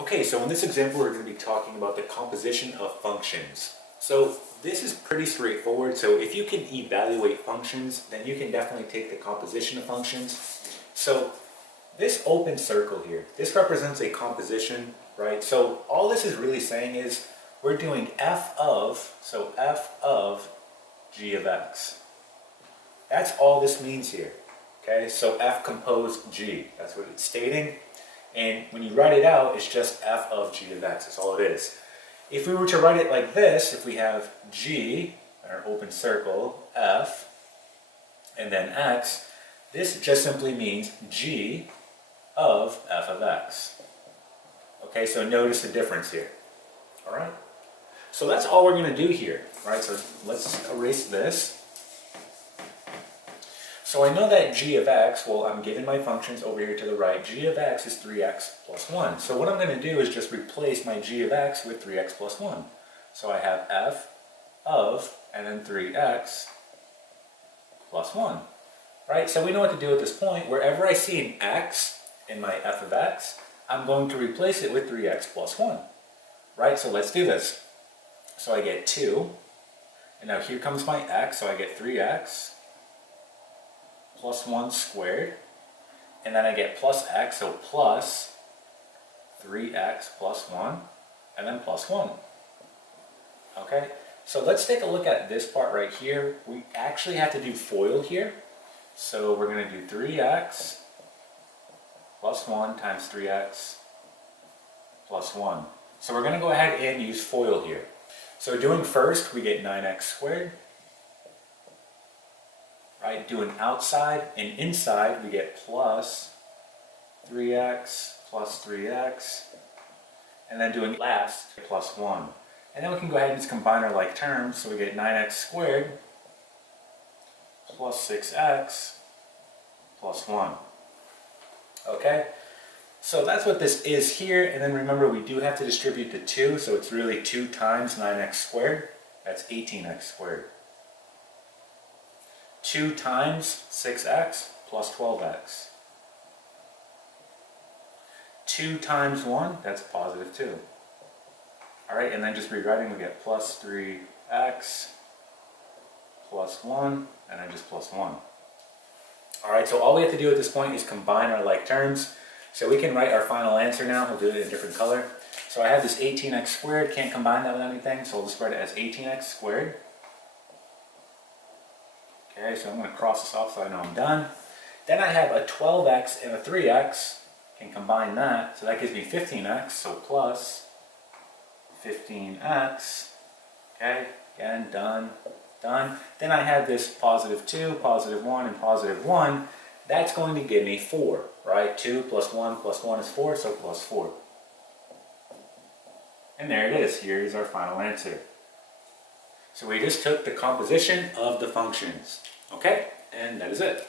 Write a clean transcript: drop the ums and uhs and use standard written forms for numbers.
Okay, so in this example we're going to be talking about the composition of functions. So this is pretty straightforward, so if you can evaluate functions, then you can definitely take the composition of functions. So this open circle here, this represents a composition, right? So all this is really saying is we're doing f of g of x. That's all this means here, okay? So f composed g, that's what it's stating. And when you write it out, it's just f of g of x, that's all it is. If we were to write it like this, if we have g, our open circle, f, and then x, this just simply means g of f of x. Okay, so notice the difference here. Alright? So that's all we're going to do here. Right? So let's erase this. So I know that g of x, well, I'm giving my functions over here to the right. G of x is 3x plus 1. So what I'm going to do is just replace my g of x with 3x plus 1. So I have f of, and then 3x plus 1. Right? So we know what to do at this point. Wherever I see an x in my f of x, I'm going to replace it with 3x plus 1. Right? So let's do this. So I get 2. And now here comes my x, so I get 3x plus 1 squared, and then I get plus x, so plus 3x plus 1, and then plus 1. Okay, so let's take a look at this part right here. We actually have to do FOIL here, so we're going to do 3x plus 1 times 3x plus 1. So we're going to go ahead and use FOIL here. So doing first, we get 9x squared. Right, doing outside and inside, we get plus 3x plus 3x, and then doing last, plus 1. And then we can go ahead and just combine our like terms, so we get 9x squared plus 6x plus 1. Okay, so that's what this is here, and then remember we do have to distribute the 2, so it's really 2 times 9x squared, that's 18x squared. 2 times 6x plus 12x. 2 times 1, that's positive 2. Alright, and then just rewriting, we get plus 3x plus 1, and then just plus 1. Alright, so all we have to do at this point is combine our like terms. So we can write our final answer now. We'll do it in a different color. So I have this 18x squared, can't combine that with anything, so we'll just write it as 18x squared. Okay, so I'm going to cross this off so I know I'm done. Then I have a 12x and a 3x. Can combine that, so that gives me 15x, so plus 15x. Okay, again, done, done. Then I have this positive 2, positive 1, and positive 1. That's going to give me 4, right? 2 plus 1 is 4, so plus 4. And there it is. Here is our final answer. So we just took the composition of the functions. Okay? And that is it.